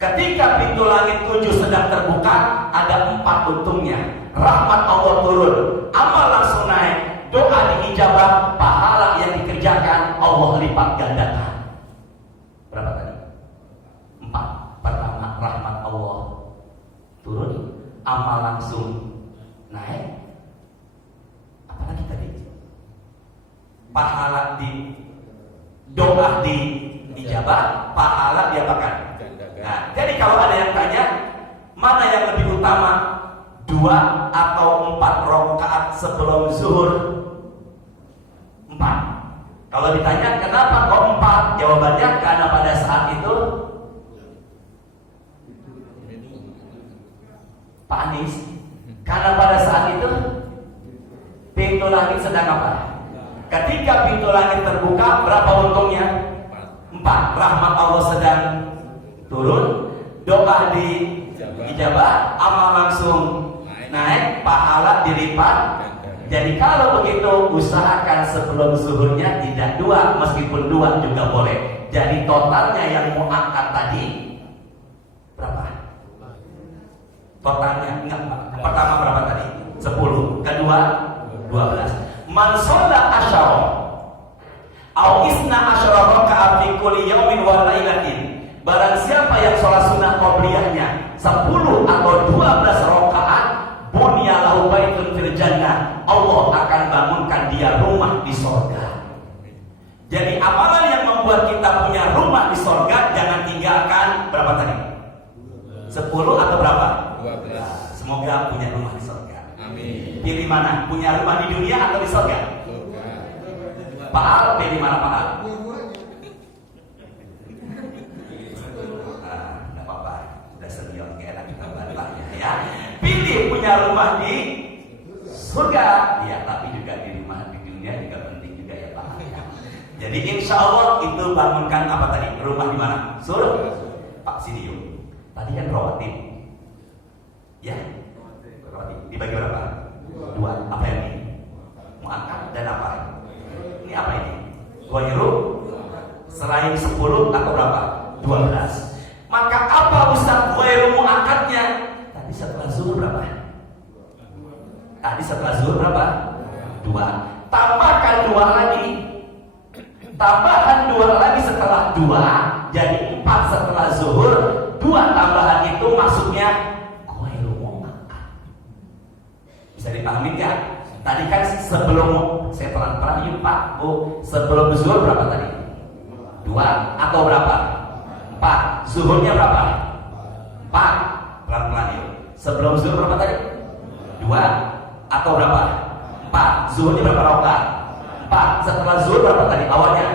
Ketika pintu langit 7 sedang terbuka, ada 4 untungnya. Rahmat Allah turun, amal langsung naik, doa diijabah, pahala yang dikerjakan Allah lipat gandakan. Berapa tadi? 4. Pertama, rahmat Allah turun, amal langsung naik. Apa lagi tadi? Pahala di doa diijabah, pahala diapakan? Nah, jadi kalau ada yang tanya, mana yang lebih utama? 2 atau 4 rakaat sebelum zuhur? 4. Kalau ditanya kenapa kok 4? Jawabannya karena pada saat itu Pak Anies, karena pada saat itu pintu langit sedang apa? Ketika pintu langit terbuka, berapa untungnya? 4. Rahmat Allah sedang turun, doa diijabah, amal langsung naik, pahala dilipat. Jadi kalau begitu usahakan sebelum zuhurnya tidak 2, meskipun 2 juga boleh. Jadi totalnya yang mau angkat tadi berapa? Totalnya enggak, pertama berapa tadi? 10, kedua 12. Man shalla asyara au isna asyara raka'at fi kulli yaumin wa lailatin. Barang siapa yang sholat sunnah qobliyahnya 10 atau 12 rakaat, bunya lahu baitun fil jannah, Allah akan bangunkan dia rumah di surga. Jadi amalan yang membuat kita punya rumah di surga jangan tinggalkan. Berapa tadi? 10 atau berapa? 12. Semoga punya rumah di surga. Amin. Pilih mana? Punya rumah di dunia atau di surga? Pak Al, pilih mana Pak Al? Ya, pilih punya rumah di surga, ya, tapi juga di rumah di dunia juga penting juga ya Pak. Jadi insya Allah itu bangunkan apa tadi? Rumah di mana? Surga. Pak sini yuk. Tadi kan rawatib, ya, rawatib dibagi berapa? 2. Apa yang ini? Mu'akkad dan apa? Ini apa ini? Ghairu selain 10 atau berapa? 12. Maka apa Ustaz ghairu mu'akkadnya? Tadi setelah zuhur berapa? Tadi setelah zuhur berapa? 2. Tambahkan 2 lagi. Tambahan 2 lagi setelah 2, jadi 4 setelah zuhur. 2 tambahan itu maksudnya ghairu mu'akkad. Bisa dipahami nggak? Tadi kan sebelum, saya pelan-pelan yuk Pak Bu, sebelum zuhur berapa tadi? 2 atau berapa? 4. Zuhurnya berapa? 4. Pelan-pelan yuk. Sebelum zuhur berapa tadi? 2 atau berapa? 4. Zuhurnya berapa rakaat? 4. Setelah zuhur berapa tadi? Awalnya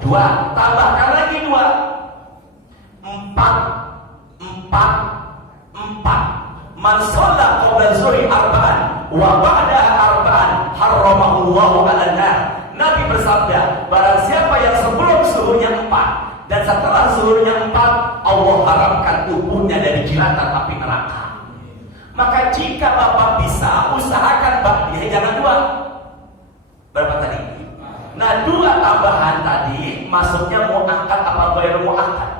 2. Tambahkan lagi 2. 4. Man shalla qabla zuhri arba'an wa ba'daha arba'an harramahullahu 'alan nar. Nabi bersabda, barang siapa yang sebelum zuhurnya 4 dan setelah zuhurnya 4, Allah haramkan tubuhnya dari jeratan api neraka. Maka jika Bapak bisa, usahakan ba'diyah jangan 2. Berapa tadi? Nah 2 tambahan tadi maksudnya mau angkat apa ghairu mu'akkad?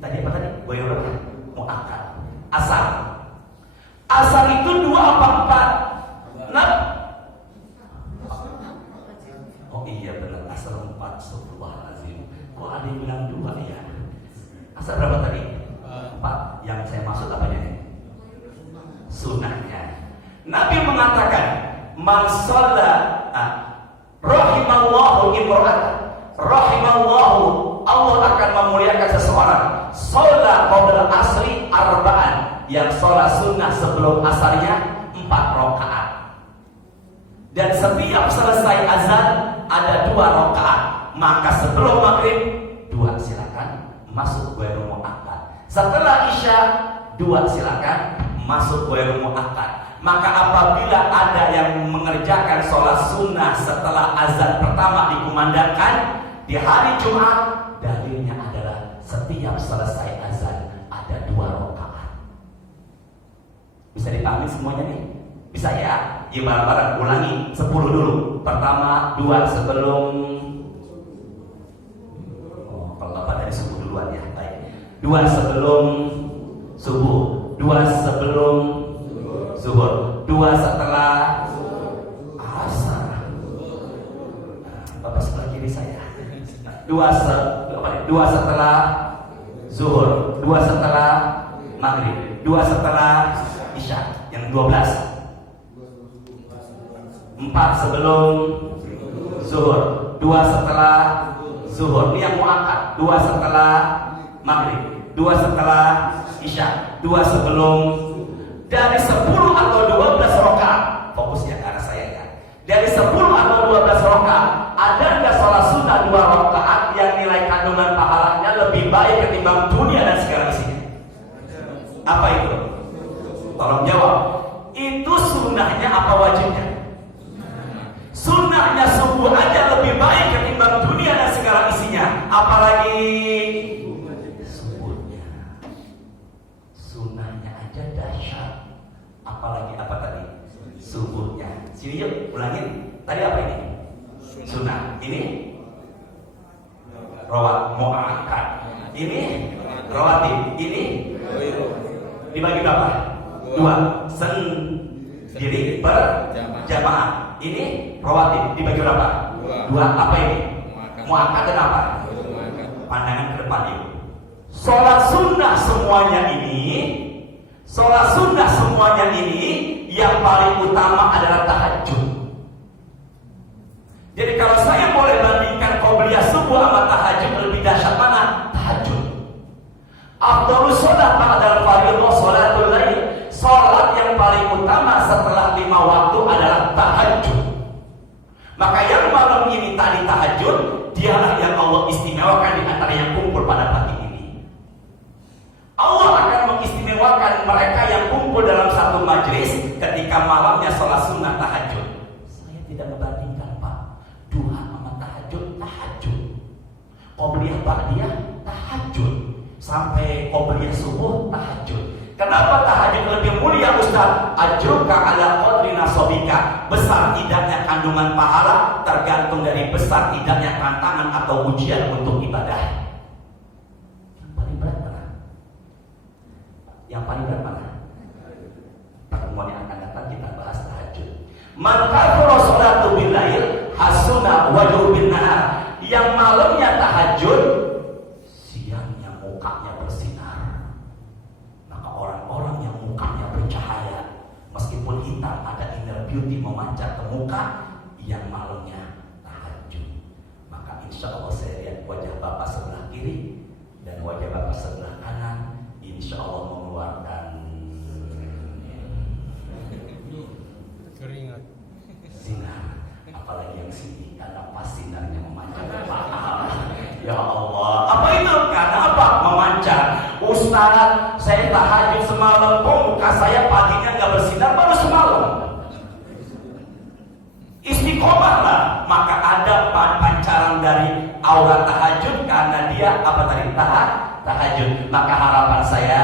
Tadi apa tadi? Ghairu mu'akkad. Asar itu 2 apa 4? Nah, oh iya benar, asar 4. Astagfirullahaladzim. Kok ada yang bilang 2 ya? Asar berapa tadi? 4. Yang saya maksud apanya? Sunnahnya. Nabi mengatakan, man shalla rahimallahu imra'atan, rahimallahu, Allah akan memuliakan seseorang. Shalla qabla asri arba'an, yang sholat sunnah sebelum asarnya 4 rakaat. Dan setiap selesai azan ada 2 rakaat. Maka sebelum maghrib 2 silakan masuk ghairu mu'akkad. Setelah isya 2 silakan masuk ghairu mu'akkad. Maka apabila ada yang mengerjakan sholat sunnah setelah azan pertama dikumandangkan di hari Jumat, dalilnya adalah setiap selesai azan ada 2 rakaat. Bisa dipahami semuanya nih? Bisa ya? Ya bareng-bareng ulangi 10 dulu. Pertama 2 sebelum 2 sebelum subuh, 2 sebelum zuhur, 2 setelah asar. Bapak sebelah kiri saya. 2 setelah zuhur, 2 setelah maghrib, 2 setelah isya, yang 12. 4 sebelum zuhur, 2 setelah zuhur. Ini yang muakkad. 2 setelah maghrib, 2 setelah isya, 2 sebelum. Dari 10 atau 12 rakaat, fokusnya ke arah saya ya. Dari 10 atau 12 rakaat, ada nggak sholat sunnah 2 rakaat yang nilai kandungan pahalanya lebih baik ketimbang dunia dan segala isinya? Apa itu? Tolong jawab. Itu sunnahnya apa wajibnya? Sunnahnya subuh aja lebih baik ketimbang dunia dan segala isinya. Apalagi subuhnya. Sunnahnya aja dahsyat. Apalagi apa tadi? Subuhnya. Sini yuk, ulangin. Tadi apa ini? Sunnah. Ini rawat muakkad. Ini rawatib. Ini dibagi berapa? 2. Sendiri berjamaah. Ini rawatib dibagi berapa? 2. Apa ini? Muakkad dan apa? Pandangan ke depan yuk. Sholat sunnah semuanya ini yang paling utama adalah tahajud. Jadi kalau saya boleh bandingkan qobliyah subuh sama tahajud, lebih dahsyat mana? Tahajud. Afdhalus sholat ba'dal fardhu sholatul lail. Sholat yang paling utama setelah 5 waktu adalah tahajud. Maka yang malam ini tadi tahajud, dialah yang Allah istimewakan di antara yang kumpul pada pagi ini. Allah akan mengistimewakan mereka yang kumpul dalam satu majlis ketika malamnya sholat sunnah tahajud. Saya tidak membandingkan Pak, duha sama tahajud, qobliyah ba'diyah tahajud, sampai qobliyah subuh tahajud. Kenapa tahajud lebih mulia Ustaz? Ajruka ala qadri nasobika. Besar tidaknya kandungan pahala tergantung dari besar tidaknya tantangan atau ujian untuk ibadah. Yang paling berat mana? Yang paling berat mana? Pertemuan yang akan datang kita bahas tahajud. Man kafara sholatu bil lail hasuna wajhu bin nahar. Yang malamnya tahajud, siangnya mukanya bersinar. Maka orang-orang yang mukanya bercahaya, meskipun hitam ada inner beauty memancar ke muka, yang malamnya tahajud. Maka insya Allah saya lihat wajah Bapak sebelah kiri dan wajah Bapak sebelah kanan, insya Allah mengeluarkan keringat, sinar. Apalagi yang sini, karena pas sinarnya memancar ke Bapak. Ya Allah, apa itu? Karena apa? Memancar. Ustaz, saya tahajud semalam, kok muka saya paginya nggak bersinar baru semalam. Istiqomah lah. Maka ada pancaran dari aura tahajud karena dia apa tadi? Tahajud. Maka harapan saya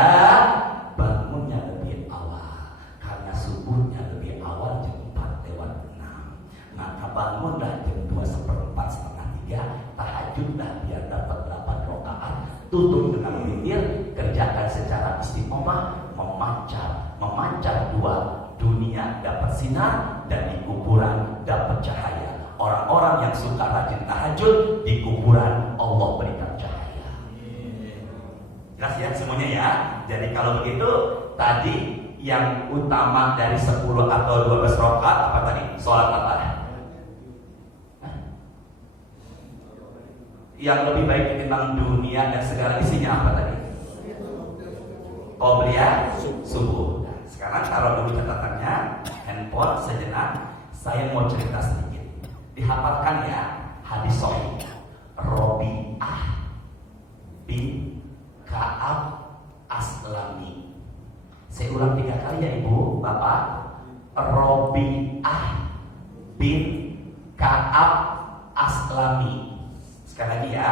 bangunnya lebih awal, karena subuhnya lebih awal jam 4:06. Maka bangunlah jam 2:15, setengah 3, tahajudlah biar dapat 8 rakaat. Tutup dengan witir, kerjakan secara istiqomah, memancar 2. Dunia dapat sinar dan di kuburan dapat cahaya. Orang-orang yang suka rajin tahajud, di kuburan Allah berikan cahaya. Jelas ya semuanya ya. Jadi kalau begitu, tadi yang utama dari 10 atau 12 rakaat apa tadi? Sholat apa? Yang lebih baik ketimbang dunia dan segala isinya apa tadi? Qobliyah subuh. Nah, sekarang taruh dulu catatannya, handphone sejenak. Saya mau cerita sedikit. Dihafalkan ya hadis sahih. Rabi'ah bin Ka'ab Aslami. Saya ulang 3 kali ya Ibu, Bapak. Rabi'ah bin Ka'ab Aslami. Sekali lagi ya,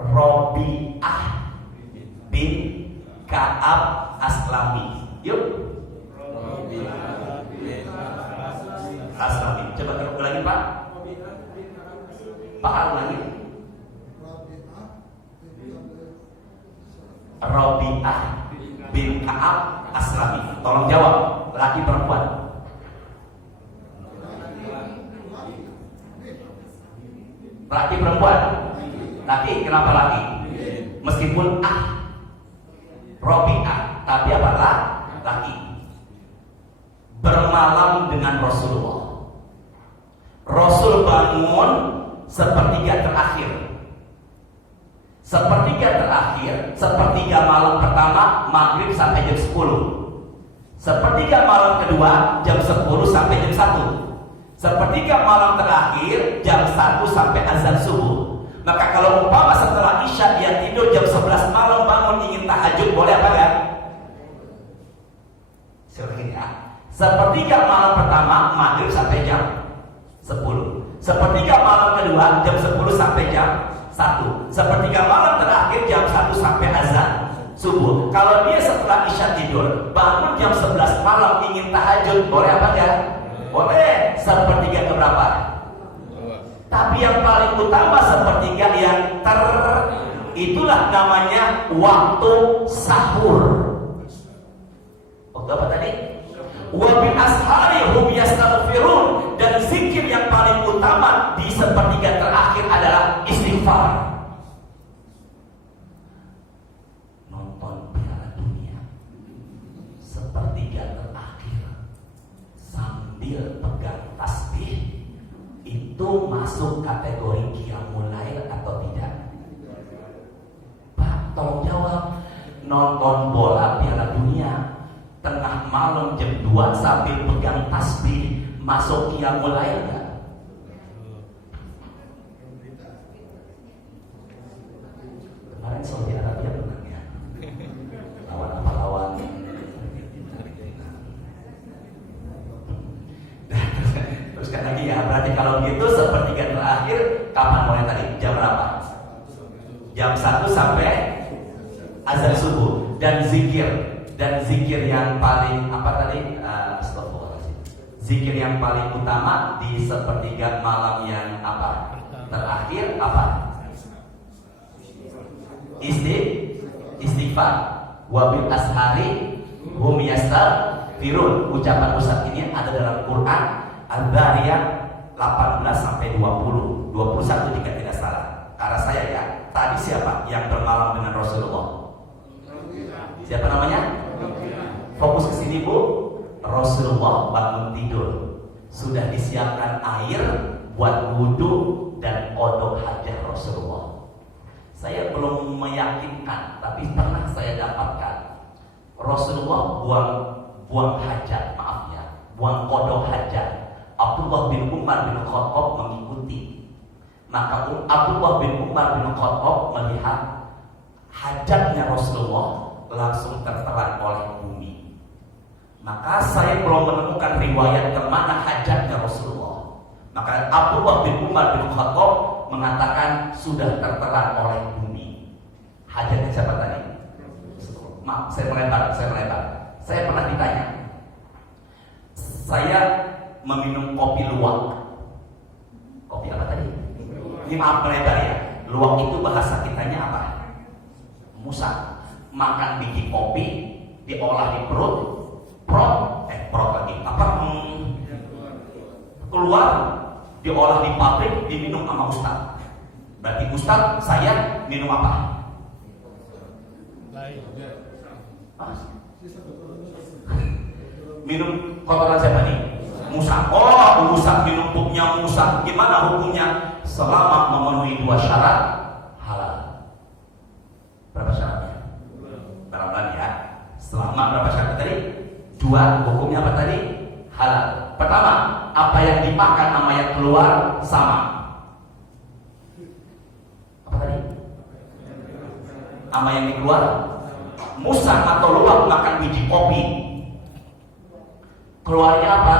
Rabi'ah bin Ka'ab Aslami. Yuk, Rabi'ah bin Aslami. Coba kita ulangi Pak. Pak ulangi. Rabi'ah bin Ka'ab Aslami. Tolong jawab, laki perempuan? Laki perempuan? Laki, kenapa laki? Meskipun Rabi'ah, tapi apa laki? Bermalam dengan Rasulullah. Rasul bangun sepertiga terakhir. Sepertiga malam pertama maghrib sampai jam 10. Sepertiga malam kedua jam 10 sampai jam 1. Sepertiga malam terakhir jam 1 sampai azan subuh. Maka kalau umpama setelah Isya dia tidur jam 11 malam bangun ingin tahajud, boleh apa enggak? Silahkan ya. Sepertiga malam pertama maghrib sampai jam 10. Sepertiga malam kedua jam 10 sampai jam 1. Sepertiga malam terakhir jam 1 sampai azan subuh. Kalau dia setelah Isya tidur bangun jam 11 malam ingin tahajud, boleh apa enggak? Boleh. Sepertiga keberapa? Tapi yang paling utama sepertiga yang itulah namanya waktu sahur. Waktu apa tadi? Wa bil ashari hum yastaghfirun, dan zikir yang paling utama di sepertiga terakhir adalah istighfar. Nonton Piala Dunia sepertiga terakhir sambil pegang tasbih, itu masuk kategori qiyamul lail atau tidak? Pak, tolong jawab. Nonton bola Piala Dunia tengah malam jam 2 sambil pegang tasbih, masuk qiyamul lail enggak? Kemarin Saudi Arabia menang ya. Lawan apa? Lawan teruskan lagi ya. Berarti kalau gitu sepertiga terakhir kapan mulai tadi? Jam berapa? Jam 1 sampai azan subuh. Dan zikir yang paling apa tadi? Zikir yang paling utama di sepertiga malam yang apa? Terakhir apa? Istighfar. Wabil ashari hum yastaghfirun. Ucapan Ustaz ini ada dalam Quran Al-Dhariyat 18 sampai 20, 21 jika tidak salah. Karena saya ya. Tadi siapa yang bermalam dengan Rasulullah? Siapa namanya? Fokus ke sini Bu. Rasulullah bangun tidur, sudah disiapkan air buat wudhu dan qodok hajat Rasulullah. Saya belum meyakinkan, tapi pernah saya dapatkan Rasulullah buang hajat, maaf ya, buang qodok hajat. Abdullah bin Umar bin Khattab mengikuti. Maka Abdullah bin Umar bin Khattab melihat hajatnya Rasulullah langsung tertelan oleh bumi. Maka saya belum menemukan riwayat kemana hajatnya Rasulullah. Maka Abdullah bin Umar bin Khattab mengatakan sudah tertelan oleh bumi. Hajatnya siapa tadi? Maaf, saya melebar. Saya pernah ditanya. Saya meminum kopi luwak. Kopi apa tadi? Ini maaf melebar ya. Luwak itu bahasa kitanya apa? Musang. Makan biji kopi, diolah di perut, keluar, diolah di pabrik, diminum sama Ustaz. Berarti Ustaz, saya minum apa? Minum kotoran siapa nih? Musang. Oh, musang minum pupnya musang. Gimana hukumnya? Selama memenuhi 2 syarat halal. Berapa syaratnya? Barang ya. Selama berapa syarat tadi? 2, hukumnya apa tadi? Halal. Pertama, apa yang dimakan sama yang keluar sama. Apa tadi? Sama yang dikeluar. Musang atau luwak makan biji kopi, keluarnya apa?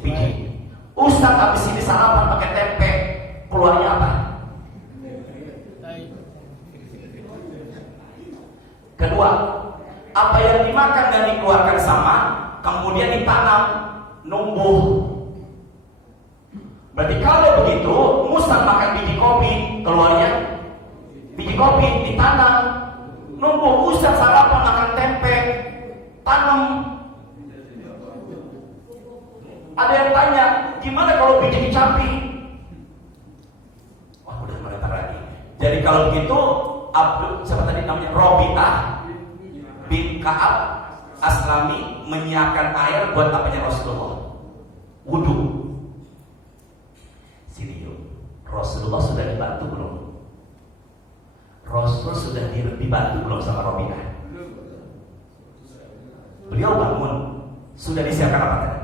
Biji. Ustaz habis ini sarapan pakai tempe, keluarnya apa? Kedua, apa yang dimakan dan dikeluarkan sama, kemudian ditanam, numbuh. Berarti kalau begitu, musang makan biji kopi, keluarnya biji kopi, ditanam, Nunggu Ustaz sarapan makan tempe, tanam. Ada yang tanya, gimana kalau biji kecapi? Wah, udah melebar lagi. Jadi kalau begitu, siapa tadi namanya? Robi'ah bin Ka'ab Aslami menyiapkan air buat apanya Rasulullah? Wudu. Sini yuk. Rasulullah sudah dibantu belum? Rasul sudah dibantu belum sama Robi'ah? Beliau bangun, sudah disiapkan apa tadi?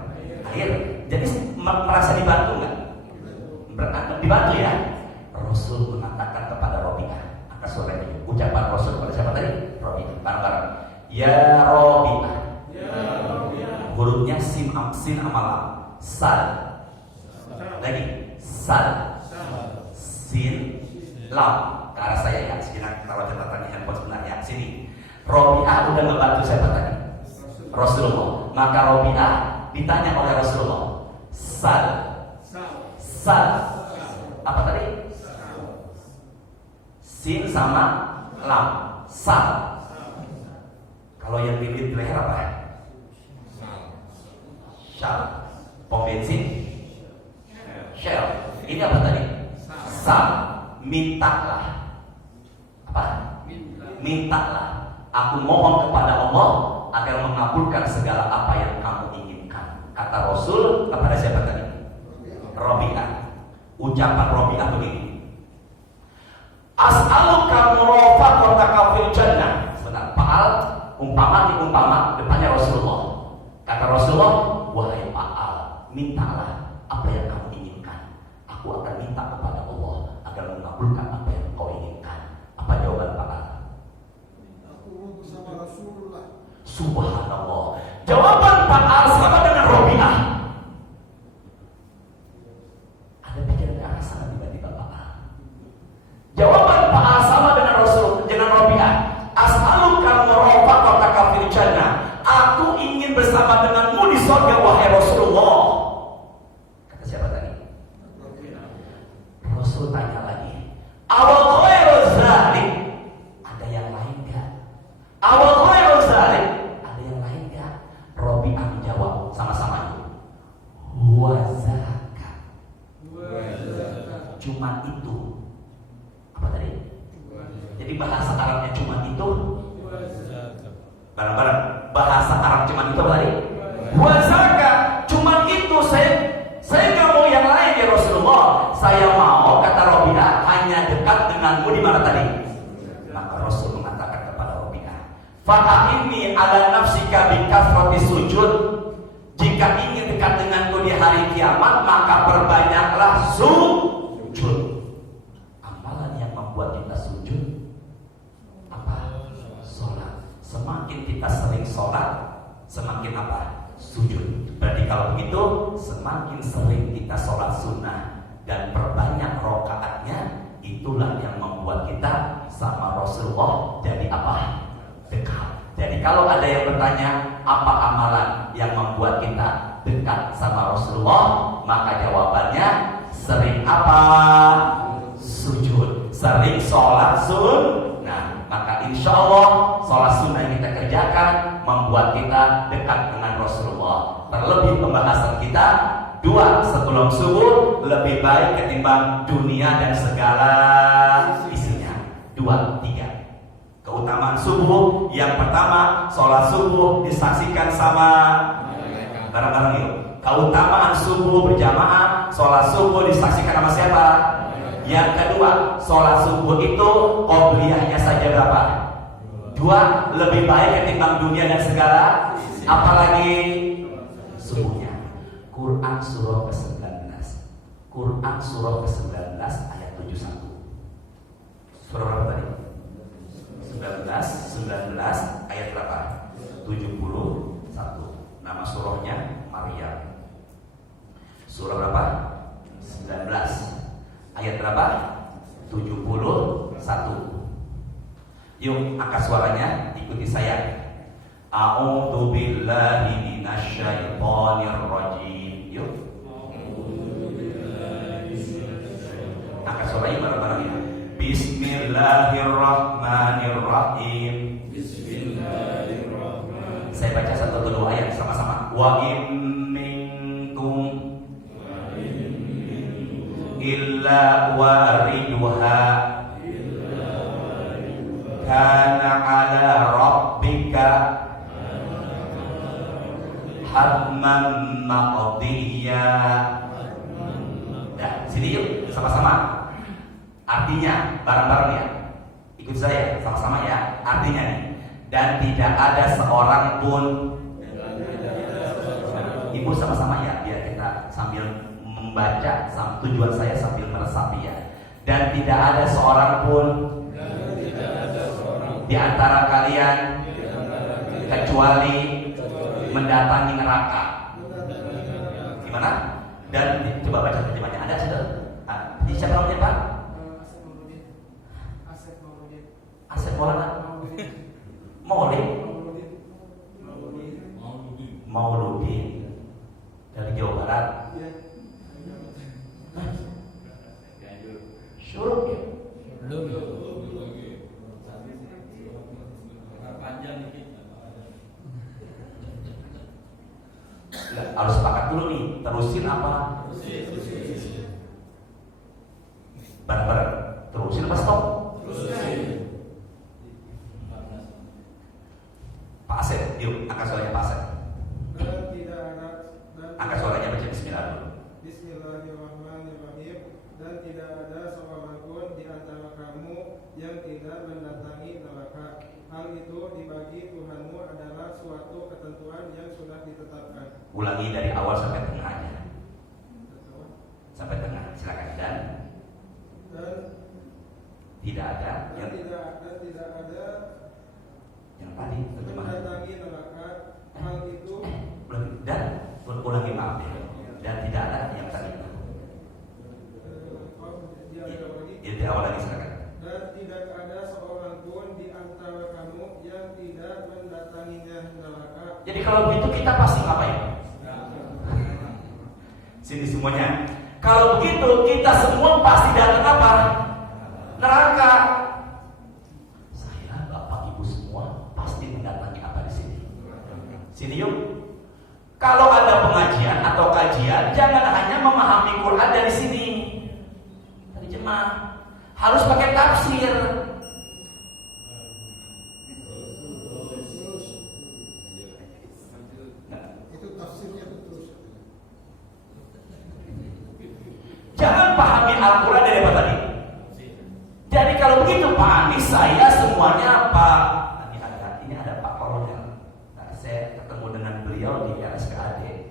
Air. Jadi merasa dibantu nggak? Dibantu ya. Rasul mengatakan kepada Robi'ah, angkat suara ini. Ucapan Rasul kepada siapa tadi? Robi'ah. Bareng-bareng. Ya Robi'ah. Hurufnya sin amalam. Sal. Lagi. Sal. Sin. Lam. Ke arah saya ya. Sekitar taruh catatannya handphone sebenarnya. Sini. Robi'ah udah ngebantu siapa tadi? Rasulullah. Maka Robi'ah ditanya oleh Rasulullah, sal, apa tadi? Sin sama lam, sal. Kalau yang di leher apa ya? Shell, pom bensin, shell. Ini apa tadi? Sal, mintalah. Apa? Mintalah. Aku mohon kepada Allah agar mengabulkan segala apa yang kamu inginkan. Kata Rasul kepada siapa tadi? Robi'ah. Ucapan Robi'ah begini. As'aluka murafaqataka fil jannah. Sebentar, Pa'al umpama depannya Rasulullah. Kata Rasulullah, wahai Pa'al, mintalah apa yang kamu inginkan. Aku akan minta kepada Allah agar mengabulkan apa yang kau inginkan. Apa jawaban Pa'al? Aku bersama Rasulullah. Subhanallah. Jawaban Pa'al sama dengan Robi'ah. Ada pikiran ke arah sana tiba-tiba Pa'al. Jawaban Pa'al sama dengan Rasul, dengan Robi'ah. As'aluka murafaqataka fil jannah. Aku ingin bersama denganmu di surga wahai Rasulullah. Kata siapa tadi? Rasul tanya lagi. Awal ghairu zalik. Ada yang lain enggak? Awal ghairu zalik. Ada yang lain enggak? Robi'ah menjawab sama-sama itu. Wa zakat. Cuma itu. Apa tadi? Jadi bahasa Arabnya cuma itu. Bareng-bareng. Bahasa Arab cuma itu apa tadi? Wa zakat. Cuma itu. Saya nggak mau yang lain ya Rasulullah. Saya mau, kata Robi'ah, hanya dekat denganmu di mana tadi? Maka Rasul mengatakan kepada Robi'ah, fa'inni ala nafsika bikathrati sujud. Jika ingin dekat denganku di hari kiamat, maka perbanyaklah sujud. Amalan yang membuat kita sujud apa? Sholat. Semakin kita sering sholat, semakin apa? Sujud. Berarti kalau begitu, semakin sering kita sholat sunnah dan perbanyak rokaatnya, itulah yang membuat kita sama Rasulullah jadi apa? Dekat. Jadi kalau ada yang bertanya apa amalan yang membuat kita dekat sama Rasulullah, maka jawabannya sering apa? Sujud. Sering sholat sunnah. Maka insya Allah sholat sunnah yang kita kerjakan membuat kita dekat dengan Rasulullah. Terlebih pembahasan kita 2 sebelum subuh lebih baik ketimbang dunia dan segala isinya. 2, 3. Keutamaan subuh yang pertama, sholat subuh disaksikan sama bareng-bareng yuk. Keutamaan subuh berjamaah, sholat subuh disaksikan sama siapa? Yang kedua, sholat subuh itu qobliyahnya saja berapa? 2, lebih baik ketimbang dunia dan segala apalagi subuhnya. Quran surah ke-19. Quran surah ke-19 ayat 71. Surah berapa tadi? 19 ayat berapa? 71. Nama surahnya Maryam. Surah berapa? 19 ayat berapa? 71. Yuk angkat suaranya, ikuti saya. A'udzu billahi minasyaitonir rajim. Yuk. Angkat suaranya bareng-bareng ya. Bismillah Bismillahirrahmanirrahim. Saya baca satu dua ayat sama-sama. Wa in minkum illa wariduha kana ala rabbika hatman maqdiya. Nah, sini yuk sama-sama. Artinya bareng-bareng ya. Ikut saya sama-sama ya. Artinya nih, dan tidak ada seorang pun. Ibu sama-sama ya, biar kita sambil membaca, tujuan saya sambil meresapi ya. Dan tidak ada seorang pun di antara kalian kecuali mendatangi neraka. Gimana? Dan coba baca terjemahnya. Ada sudah? Di siapa namanya Pak? Asep Maulana. Mauludin dari Jawa Barat. Syuruk ya? Nggak, harus sepakat dulu nih. Terusin apa? Bareng-bareng. Terusin apa stop? Pak Asep, yuk angkat suaranya Pak Asep. Dan tidak ada Angkat suaranya baca Bismillah dulu. Bismillahirrahmanirrahim. Dan tidak ada seorang pun di antara kamu yang tidak mendatangi neraka. Hal itu dibagi Tuhanmu adalah suatu ketentuan yang sudah ditetapkan. Ulangi dari awal sampai tengah aja. Sampai tengah, silakan. Dan tidak ada yang tidak ada yang tadi terjemahan. mendatangi neraka. Hal itu Dan ulangi maaf ya. Dan tidak ada yang tadi. Di awal lagi silakan. Dan tidak ada seorang pun di antara kamu yang tidak mendatanginya neraka. Jadi kalau begitu kita pasti ngapain? Sini semuanya. Kalau begitu kita semua pasti datang apa? Neraka. Saya, bapak, ibu semua pasti mendatangi apa di sini? Sini yuk. Kalau ada pengajian atau kajian, jangan hanya memahami Quran dari sini. Terjemah. Harus pakai tafsir. Itu tafsirnya terus. Jangan pahami Al-Quran dari apa tadi. Jadi kalau begitu pahami saya semuanya Pak. Ini ada Pak Kolonel. Nah, saya ketemu dengan beliau di RSPAD.